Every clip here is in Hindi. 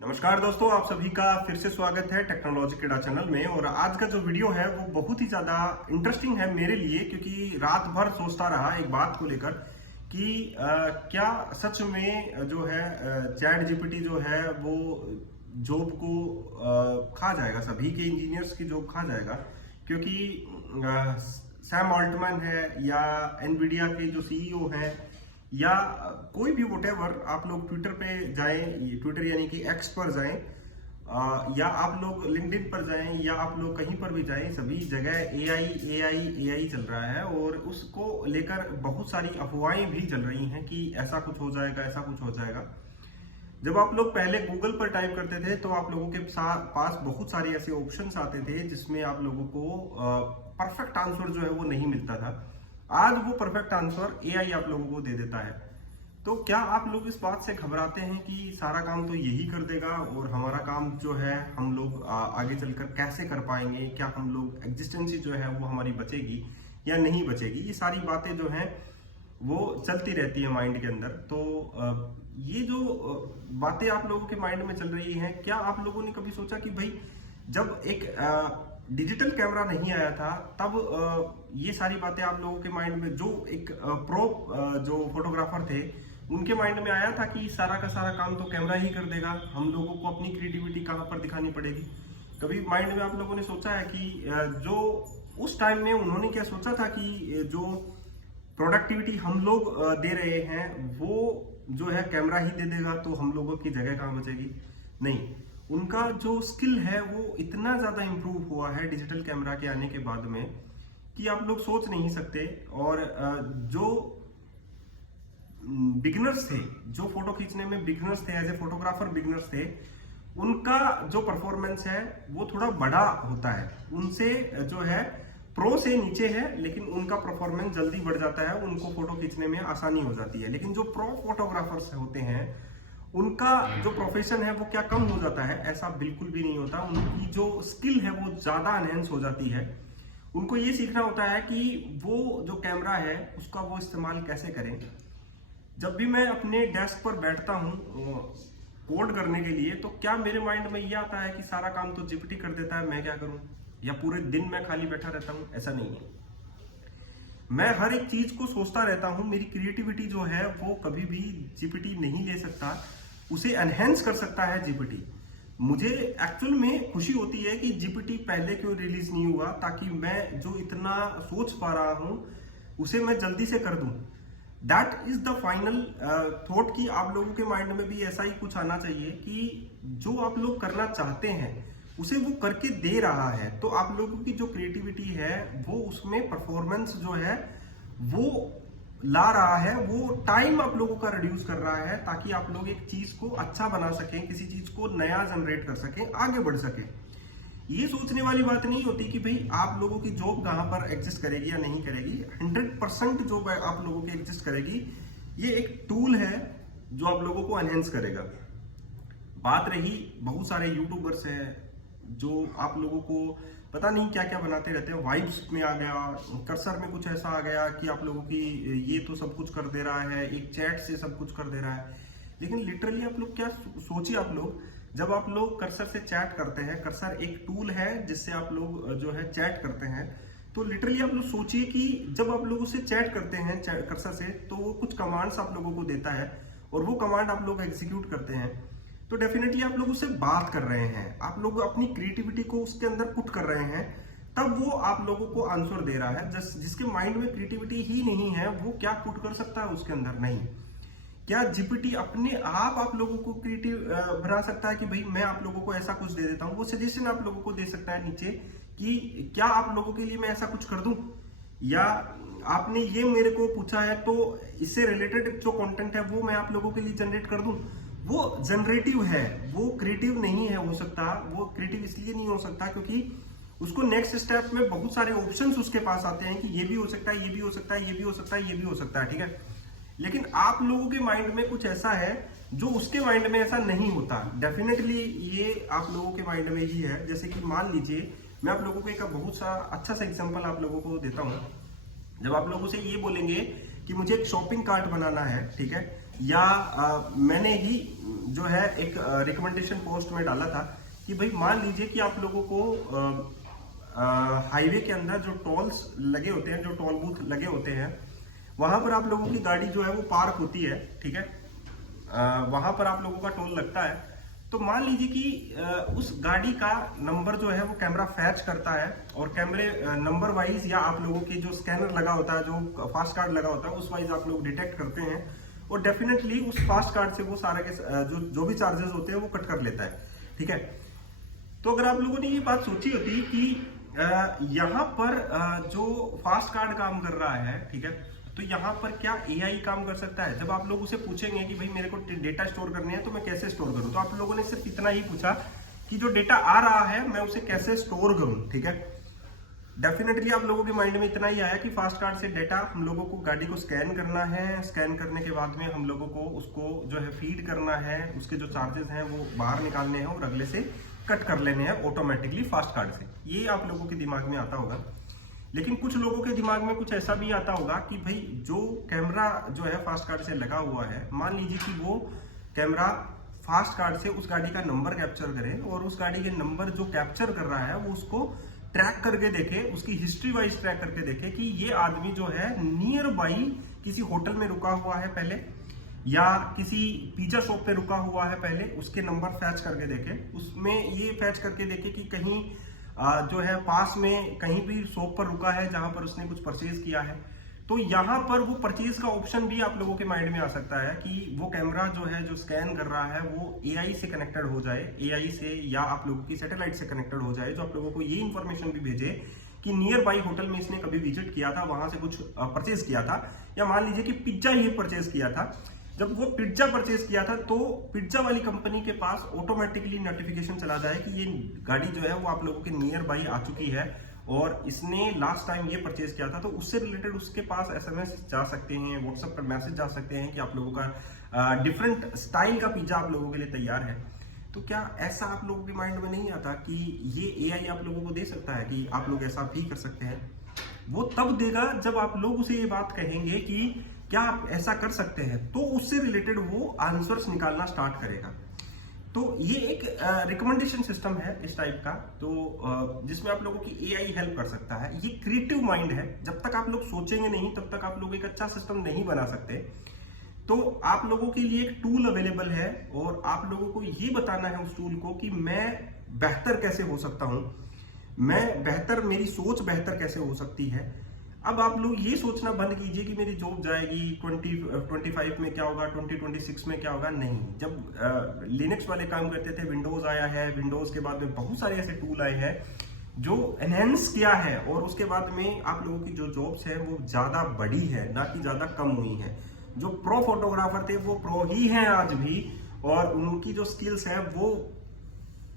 नमस्कार दोस्तों, आप सभी का फिर से स्वागत है टेक्नोलॉजी केड़ा चैनल में। और आज का जो वीडियो है वो बहुत ही ज्यादा इंटरेस्टिंग है मेरे लिए, क्योंकि रात भर सोचता रहा एक बात को लेकर कि क्या सच में जो है चैट जीपीटी जो है वो जॉब को खा जाएगा, सभी के इंजीनियर्स की जॉब खा जाएगा। क्योंकि सैम ऑल्टमैन है या एनवीडिया के जो सीईओ हैं या कोई भी वोटेवर, आप लोग ट्विटर पे जाएं, ट्विटर यानी कि एक्स पर जाएं, या आप लोग लिंक्डइन पर जाएं, या आप लोग कहीं पर भी जाएं, सभी जगह एआई चल रहा है। और उसको लेकर बहुत सारी अफवाहें भी चल रही हैं कि ऐसा कुछ हो जाएगा, ऐसा कुछ हो जाएगा। जब आप लोग पहले गूगल पर टाइप करते थे तो आप लोगों के पास बहुत सारे ऐसे ऑप्शंस आते थे जिसमें आप लोगों को परफेक्ट आंसर जो है वो नहीं मिलता था। आज वो परफेक्ट आंसर एआई आप लोगों को दे देता है। तो क्या आप लोग इस बात से घबराते हैं कि सारा काम तो यही कर देगा और हमारा काम जो है हम लोग आगे चलकर कैसे कर पाएंगे? क्या हम लोग एग्जिस्टेंसी जो है वो हमारी बचेगी या नहीं बचेगी? ये सारी बातें जो हैं वो चलती रहती है माइंड के अंदर। तो ये जो बातें आप लोगों के माइंड में चल रही हैं, क्या आप लोगों ने कभी सोचा कि भाई जब एक डिजिटल कैमरा नहीं आया था तब ये सारी बातें आप लोगों के माइंड में, जो एक प्रो जो फोटोग्राफर थे उनके माइंड में आया था कि सारा का सारा काम तो कैमरा ही कर देगा, हम लोगों को अपनी क्रिएटिविटी कहाँ पर दिखानी पड़ेगी? कभी माइंड में आप लोगों ने सोचा है कि जो उस टाइम में उन्होंने क्या सोचा था कि जो प्रोडक्टिविटी हम लोग दे रहे हैं वो जो है कैमरा ही दे देगा, तो हम लोगों की जगह कहाँ बचेगी? नहीं, उनका जो स्किल है वो इतना ज्यादा इंप्रूव हुआ है डिजिटल कैमरा के आने के बाद में कि आप लोग सोच नहीं सकते। और जो बिगिनर्स थे, जो फोटो खींचने में बिगिनर्स थे, एज ए फोटोग्राफर बिगिनर्स थे, उनका जो परफॉर्मेंस है वो थोड़ा बड़ा होता है, उनसे जो है प्रो से नीचे है, लेकिन उनका परफॉर्मेंस जल्दी बढ़ जाता है, उनको फोटो खींचने में आसानी हो जाती है। लेकिन जो प्रो फोटोग्राफर्स होते हैं उनका जो प्रोफेशन है वो क्या कम हो जाता है? ऐसा बिल्कुल भी नहीं होता। उनकी जो स्किल है वो ज्यादा एनहेंस हो जाती है। उनको ये सीखना होता है कि वो जो कैमरा है उसका वो इस्तेमाल कैसे करें। जब भी मैं अपने डेस्क पर बैठता हूँ कोड करने के लिए, तो क्या मेरे माइंड में ये आता है कि सारा काम तो जीपीटी कर देता है, मैं क्या करूं? या पूरे दिन मैं खाली बैठा रहता हूं? ऐसा नहीं है। मैं हर एक चीज को सोचता रहता हूं। मेरी क्रिएटिविटी जो है वो कभी भी जीपीटी नहीं ले सकता, उसे एनहेंस कर सकता है जीपीटी। मुझे एक्चुअल में खुशी होती है कि जीपीटी पहले क्यों रिलीज नहीं हुआ, ताकि मैं जो इतना सोच पा रहा हूं उसे मैं जल्दी से कर दूं। That is the final thought कि आप लोगों के माइंड में भी ऐसा ही कुछ आना चाहिए कि जो आप लोग करना चाहते हैं उसे वो करके दे रहा है, तो आप लोगों की जो क्रिएटिविटी है वो उसमें परफॉर्मेंस जो है वो ला रहा है, वो टाइम आप लोगों का रिड्यूस कर रहा है, ताकि आप लोग एक चीज को अच्छा बना सकें, किसी चीज को नया जनरेट कर सकें, आगे बढ़ सकें। ये सोचने वाली बात नहीं होती कि भाई आप लोगों की जॉब कहां पर एग्जिस्ट करेगी या नहीं करेगी। 100% जॉब आप लोगों की एग्जिस्ट करेगी। ये एक टूल है जो आप लोगों को एनहेंस करेगा। बात रही, बहुत सारे यूट्यूबर्स हैं जो आप लोगों को पता नहीं क्या क्या बनाते रहते हैं। वाइब्स में आ गया, कर्सर में कुछ ऐसा आ गया कि आप लोगों की ये तो सब कुछ कर दे रहा है, एक चैट से सब कुछ कर दे रहा है। लेकिन लिटरली आप लोग क्या सोचिए, आप लोग जब आप लोग कर्सर से चैट करते हैं, कर्सर एक टूल है जिससे आप लोग जो है चैट करते हैं, तो लिटरली आप लोग सोचिए कि जब आप लोग उससे चैट करते हैं कर्सर से, तो वो कुछ कमांड्स आप लोगों को देता है और वो कमांड आप लोग एग्जीक्यूट करते हैं, तो डेफिनेटली आप लोग उससे बात कर रहे हैं, आप लोग अपनी क्रिएटिविटी को उसके अंदर पुट कर रहे हैं, तब वो आप लोगों को आंसर दे रहा है। जिसके माइंड में क्रिएटिविटी ही नहीं है वो क्या पुट कर सकता है उसके अंदर? नहीं। क्या जीपीटी अपने आप लोगों को क्रिएटिव बना सकता है कि भाई मैं आप लोगों को ऐसा कुछ दे देता हूँ? वो सजेशन आप लोगों को दे सकता है नीचे कि क्या आप लोगों के लिए मैं ऐसा कुछ कर दूं, या आपने ये मेरे को पूछा है तो इससे रिलेटेड जो कंटेंट है वो मैं आप लोगों के लिए जनरेट कर दूं। वो जनरेटिव है, वो क्रिएटिव नहीं है हो सकता। वो क्रिएटिव इसलिए नहीं हो सकता क्योंकि उसको नेक्स्ट स्टेप में बहुत सारे ऑप्शंस उसके पास आते हैं कि ये भी हो सकता है, ये भी हो सकता है, ये भी हो सकता है, ये भी हो सकता है, ठीक है। लेकिन आप लोगों के माइंड में कुछ ऐसा है जो उसके माइंड में ऐसा नहीं होता। डेफिनेटली ये आप लोगों के माइंड में ही है। जैसे कि मान लीजिए, मैं आप लोगों को एक बहुत सा अच्छा सा एग्जांपल आप लोगों को देता हूँ। जब आप लोगों से ये बोलेंगे कि मुझे एक शॉपिंग कार्ट बनाना है, ठीक है, या मैंने ही जो है एक रिकमेंडेशन पोस्ट में डाला था कि भाई मान लीजिए कि आप लोगों को हाईवे के अंदर जो टोल्स लगे होते हैं, जो टोल बूथ लगे होते हैं, वहां पर आप लोगों की गाड़ी जो है वो पार्क होती है, ठीक है, वहां पर आप लोगों का टोल लगता है। तो मान लीजिए कि उस गाड़ी का नंबर जो है वो कैमरा फैच करता है और कैमरे नंबर वाइज या आप लोगों की जो स्कैनर लगा होता है, जो फास्ट कार्ड लगा होता है, उस वाइज आप लोग डिटेक्ट करते हैं और डेफिनेटली उस फास्ट कार्ड से वो सारे के जो भी चार्जेस होते हैं वो कट कर लेता है, ठीक है। तो अगर आप लोगों ने ये बात सोची होती कि यहाँ पर जो फास्ट कार्ड काम कर रहा है, ठीक है, तो यहाँ पर क्या एआई काम कर सकता है? जब आप लोग उसे पूछेंगे कि भाई मेरे को डेटा स्टोर करने हैं तो मैं कैसे स्टोर करूं, तो आप लोगों ने सिर्फ इतना ही पूछा कि जो डेटा आ रहा है मैं उसे कैसे स्टोर करूं, ठीक है। डेफिनेटली आप लोगों के माइंड में इतना ही आया कि फास्ट कार्ड से डेटा हम लोगों को गाड़ी को स्कैन करना है, स्कैन करने के बाद में हम लोगों को उसको जो है फीड करना है, उसके जो चार्जेस हैं वो बाहर निकालने हैं और अगले से कट कर लेने हैं ऑटोमेटिकली फास्ट कार्ड से। ये आप लोगों के दिमाग में आता होगा। लेकिन कुछ लोगों के दिमाग में कुछ ऐसा भी आता होगा कि भाई जो कैमरा जो है फास्ट कार्ड से लगा हुआ है, मान लीजिए कि वो कैमरा फास्ट कार्ड से उस गाड़ी का नंबर कैप्चर करे और उस गाड़ी के नंबर जो कैप्चर कर रहा है वो उसको ट्रैक करके देखे, उसकी हिस्ट्री वाइज ट्रैक करके देखे कि ये आदमी जो है नियर बाई किसी होटल में रुका हुआ है पहले या किसी पिज्जा शॉप पे रुका हुआ है पहले, उसके नंबर फैच करके देखे, उसमें ये फैच करके देखे कि कहीं जो है पास में कहीं भी शॉप पर रुका है जहां पर उसने कुछ परचेज किया है। तो यहाँ पर वो परचेज का ऑप्शन भी आप लोगों के माइंड में आ सकता है कि वो कैमरा जो है जो स्कैन कर रहा है वो एआई से कनेक्टेड हो जाए, एआई से या आप लोगों की सैटेलाइट से कनेक्टेड हो जाए, जो आप लोगों को ये इन्फॉर्मेशन भी भेजे कि नियर बाई होटल में इसने कभी विजिट किया था, वहां से कुछ परचेज किया था, या मान लीजिए कि पिज्जा ही परचेज किया था। जब वो पिज्जा परचेज किया था तो पिज्जा वाली कंपनी के पास ऑटोमेटिकली नोटिफिकेशन चला जाए कि ये गाड़ी जो है वो आप लोगों के नियर बाई आ चुकी है और इसने लास्ट टाइम ये परचेज किया था, तो उससे रिलेटेड उसके पास एसएमएस जा सकते हैं, व्हाट्सएप पर मैसेज जा सकते हैं कि आप लोगों का डिफरेंट स्टाइल का पिज्जा आप लोगों के लिए तैयार है। तो क्या ऐसा आप लोगों के माइंड में नहीं आता कि ये एआई आप लोगों को दे सकता है कि आप लोग ऐसा भी कर सकते हैं? वो तब देगा जब आप लोग उसे ये बात कहेंगे कि क्या आप ऐसा कर सकते हैं, तो उससे रिलेटेड वो आंसर्स निकालना स्टार्ट करेगा। तो ये एक रिकमेंडेशन सिस्टम है इस टाइप का, तो जिसमें आप लोगों की एआई हेल्प कर सकता है। ये क्रिएटिव माइंड है, जब तक आप लोग सोचेंगे नहीं तब तक आप लोग एक अच्छा सिस्टम नहीं बना सकते। तो आप लोगों के लिए एक टूल अवेलेबल है और आप लोगों को ये बताना है उस टूल को कि मैं बेहतर कैसे हो सकता हूं, मैं बेहतर, मेरी सोच बेहतर कैसे हो सकती है। अब आप लोग ये सोचना बंद कीजिए कि मेरी जॉब जाएगी 2025 में क्या होगा, 2026 में क्या होगा। नहीं, जब लिनक्स वाले काम करते थे, विंडोज आया है, विंडोज के बाद में बहुत सारे ऐसे टूल आए हैं जो एनहेंस किया है और उसके बाद में आप लोगों की जो जॉब्स है वो ज्यादा बढ़ी है, ना कि ज्यादा कम हुई है। जो प्रो फोटोग्राफर थे वो प्रो ही हैं आज भी, और उनकी जो स्किल्स है वो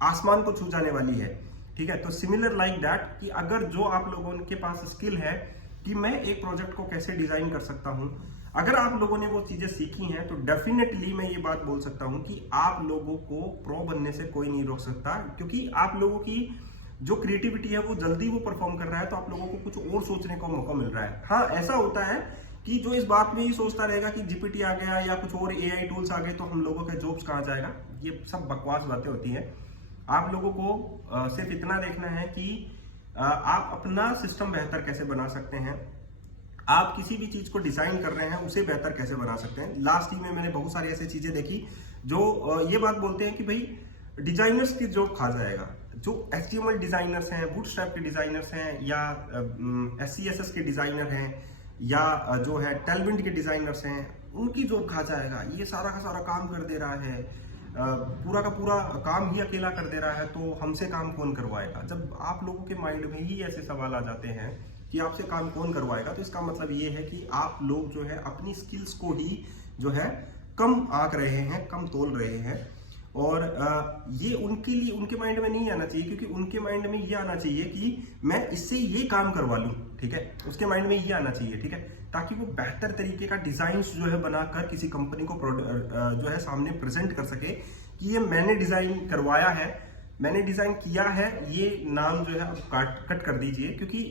आसमान को छू जाने वाली है, ठीक है। तो सिमिलर लाइक दैट कि अगर जो आप लोगों के पास स्किल है कि मैं एक प्रोजेक्ट को कैसे डिजाइन कर सकता हूं, अगर आप लोगों ने वो चीजें सीखी हैं तो डेफिनेटली मैं ये बात बोल सकता हूं कि आप लोगों को प्रो बनने से कोई नहीं रोक सकता, क्योंकि आप लोगों की जो क्रिएटिविटी है वो जल्दी वो परफॉर्म कर रहा है, तो आप लोगों को कुछ और सोचने का मौका मिल रहा है। हाँ, ऐसा होता है कि जो इस बात में ही सोचता रहेगा कि जीपीटी आ गया या कुछ और एआई टूल्स आ गए तो हम लोगों का जॉब्स कहाँ जाएगा, ये सब बकवास बातें होती हैं। आप लोगों को सिर्फ इतना देखना है कि आप अपना सिस्टम बेहतर कैसे बना सकते हैं, आप किसी भी चीज को डिजाइन कर रहे हैं उसे बेहतर कैसे बना सकते हैं। लास्ट ही में मैंने बहुत सारी ऐसी चीजें देखी जो ये बात बोलते हैं कि भाई डिजाइनर्स की जॉब खा जाएगा। जो HTML डिजाइनर्स हैं, बूटस्ट्रैप के डिजाइनर्स हैं, या SCSS के डिजाइनर हैं, या जो है टेलविंड के डिजाइनर्स हैं, उनकी जॉब खा जाएगा। ये सारा का सारा काम कर दे रहा है, पूरा का पूरा काम ही अकेला कर दे रहा है, तो हमसे काम कौन करवाएगा। जब आप लोगों के माइंड में ही ऐसे सवाल आ जाते हैं कि आपसे काम कौन करवाएगा, तो इसका मतलब ये है कि आप लोग जो है अपनी स्किल्स को ही जो है कम आंक रहे हैं, कम तोल रहे हैं। और ये उनके लिए, उनके माइंड में नहीं आना चाहिए, क्योंकि उनके माइंड में ये आना चाहिए कि मैं इससे ये काम करवा लूं, ठीक है। उसके माइंड में ये आना चाहिए, ठीक है, ताकि वो बेहतर तरीके का डिजाइन जो है बनाकर किसी कंपनी को जो है सामने प्रेजेंट कर सके कि ये मैंने डिजाइन करवाया है, मैंने डिजाइन किया है। ये नाम जो है आप कट कर दीजिए, क्योंकि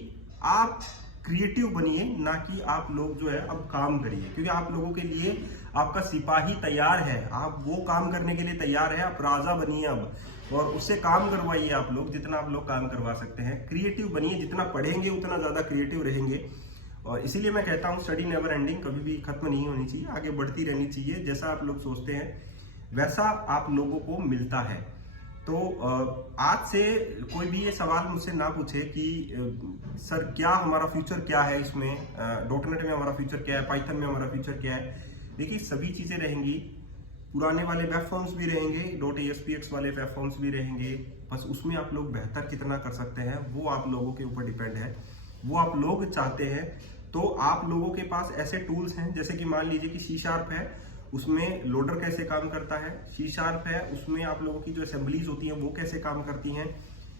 आप क्रिएटिव बनिए, ना कि आप लोग जो है अब काम करिए, क्योंकि आप लोगों के लिए आपका सिपाही तैयार है, आप वो काम करने के लिए तैयार है, आप राजा बनिए अब, और उससे काम करवाइए आप लोग जितना आप लोग काम करवा सकते हैं। क्रिएटिव बनिए, जितना पढ़ेंगे उतना ज्यादा क्रिएटिव रहेंगे। और इसीलिए मैं कहता हूँ स्टडी नेवर एंडिंग, कभी भी खत्म नहीं होनी चाहिए, आगे बढ़ती रहनी चाहिए। जैसा आप लोग सोचते हैं वैसा आप लोगों को मिलता है। तो आज से कोई भी ये सवाल मुझसे ना पूछे कि सर क्या हमारा फ्यूचर क्या है, इसमें डॉटनेट में हमारा फ्यूचर क्या है, पाइथन में हमारा फ्यूचर क्या है। देखिए सभी चीजें रहेंगी, पुराने वाले वेब फॉर्म्स भी रहेंगे, .aspx वाले वेब फॉर्म्स भी रहेंगे, बस उसमें आप लोग बेहतर कितना कर सकते हैं वो आप लोगों के ऊपर डिपेंड है। वो आप लोग चाहते हैं तो आप लोगों के पास ऐसे टूल्स हैं, जैसे कि मान लीजिए कि C# है, उसमें लोडर कैसे काम करता है, C# है उसमें आप लोगों की जो असेंबलीज होती हैं वो कैसे काम करती हैं,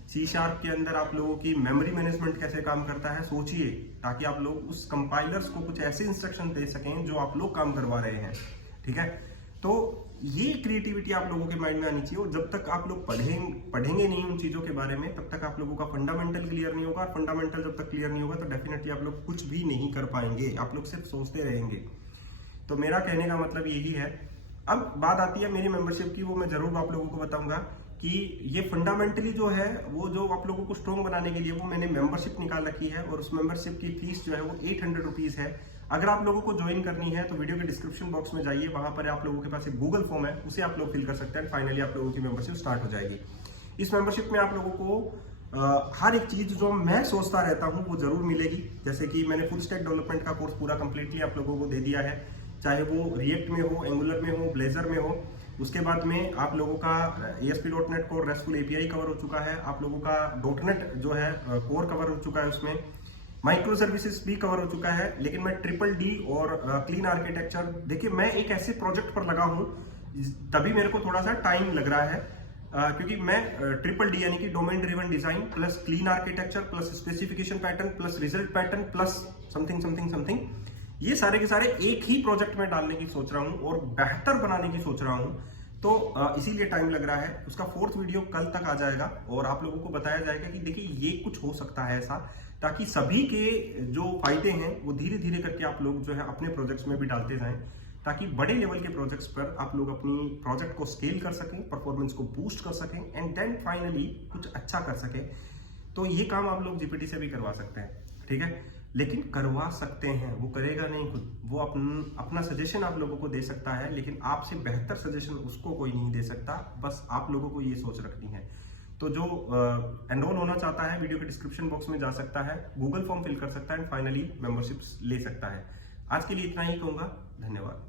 C# के अंदर आप लोगों की मेमोरी मैनेजमेंट कैसे काम करता है। सोचिए, ताकि आप लोग उस कंपाइलर्स को कुछ ऐसे इंस्ट्रक्शन दे सकें जो आप लोग काम करवा रहे हैं, ठीक है। तो ये क्रिएटिविटी आप लोगों के माइंड में आनी चाहिए, और जब तक आप लोग पढ़ेंगे नहीं उन चीजों के बारे में, तब तक आप लोगों का फंडामेंटल क्लियर नहीं होगा। और फंडामेंटल जब तक क्लियर नहीं होगा तो डेफिनेटली आप लोग कुछ भी नहीं कर पाएंगे, आप लोग सिर्फ सोचते रहेंगे। तो मेरा कहने का मतलब यही है। अब बात आती है मेरी मेंबरशिप की, वो मैं जरूर आप लोगों को बताऊंगा कि ये फंडामेंटली जो है वो जो आप लोगों को स्ट्रॉन्ग बनाने के लिए वो मैंने मेंबरशिप निकाल रखी है, और उस मेंबरशिप की फीस जो है वो 800 रुपीज है। अगर आप लोगों को ज्वाइन करनी है तो वीडियो के डिस्क्रिप्शन बॉक्स में जाइए, वहां पर आप लोगों के पास एक गूगल फॉर्म है, उसे आप लोग फिल कर सकते हैं। फाइनली आप लोगों की मेंबरशिप स्टार्ट हो जाएगी। इस मेंबरशिप में आप लोगों को हर एक चीज जो मैं सोचता रहता हूँ वो जरूर मिलेगी। जैसे कि मैंने फुल स्टैक डेवलपमेंट का कोर्स पूरा कंप्लीटली आप लोगों को दे दिया है, चाहे वो रिएक्ट में हो, एंगुलर में हो, ब्लेजर में हो। उसके बाद में आप लोगों का ASP.NET core restful API cover हो चुका है, आप लोगों का .NET जो है कोर कवर हो चुका है, उसमें माइक्रो सर्विसेज भी कवर हो चुका है। लेकिन मैं DDD और क्लीन आर्किटेक्चर, देखिए मैं एक ऐसे प्रोजेक्ट पर लगा हूं, तभी मेरे को थोड़ा सा टाइम लग रहा है, क्योंकि मैं DDD यानी कि domain driven design plus clean architecture plus specification pattern plus result pattern plus something something something, ये सारे के सारे एक ही प्रोजेक्ट में डालने की सोच रहा हूं और बेहतर बनाने की सोच रहा हूं। तो इसीलिए टाइम लग रहा है। उसका 4th वीडियो कल तक आ जाएगा और आप लोगों को बताया जाएगा कि देखिए ये कुछ हो सकता है ऐसा, ताकि सभी के जो फायदे हैं वो धीरे धीरे करके आप लोग जो है अपने प्रोजेक्ट्स में भी डालते जाएं, ताकि बड़े लेवल के प्रोजेक्ट्स पर आप लोग अपनी प्रोजेक्ट को स्केल कर सकें, परफॉर्मेंस को बूस्ट कर सकें, एंड देन फाइनली कुछ अच्छा कर सकें। तो ये काम आप लोग GPT से भी करवा सकते हैं, ठीक है। लेकिन करवा सकते हैं, वो करेगा नहीं खुद, वो अपना सजेशन आप लोगों को दे सकता है, लेकिन आपसे बेहतर सजेशन उसको कोई नहीं दे सकता। बस आप लोगों को ये सोच रखनी है। तो जो एनरोल होना चाहता है वीडियो के डिस्क्रिप्शन बॉक्स में जा सकता है, गूगल फॉर्म फिल कर सकता है, एंड फाइनली मेंबरशिप ले सकता है। आज के लिए इतना ही कहूंगा, धन्यवाद।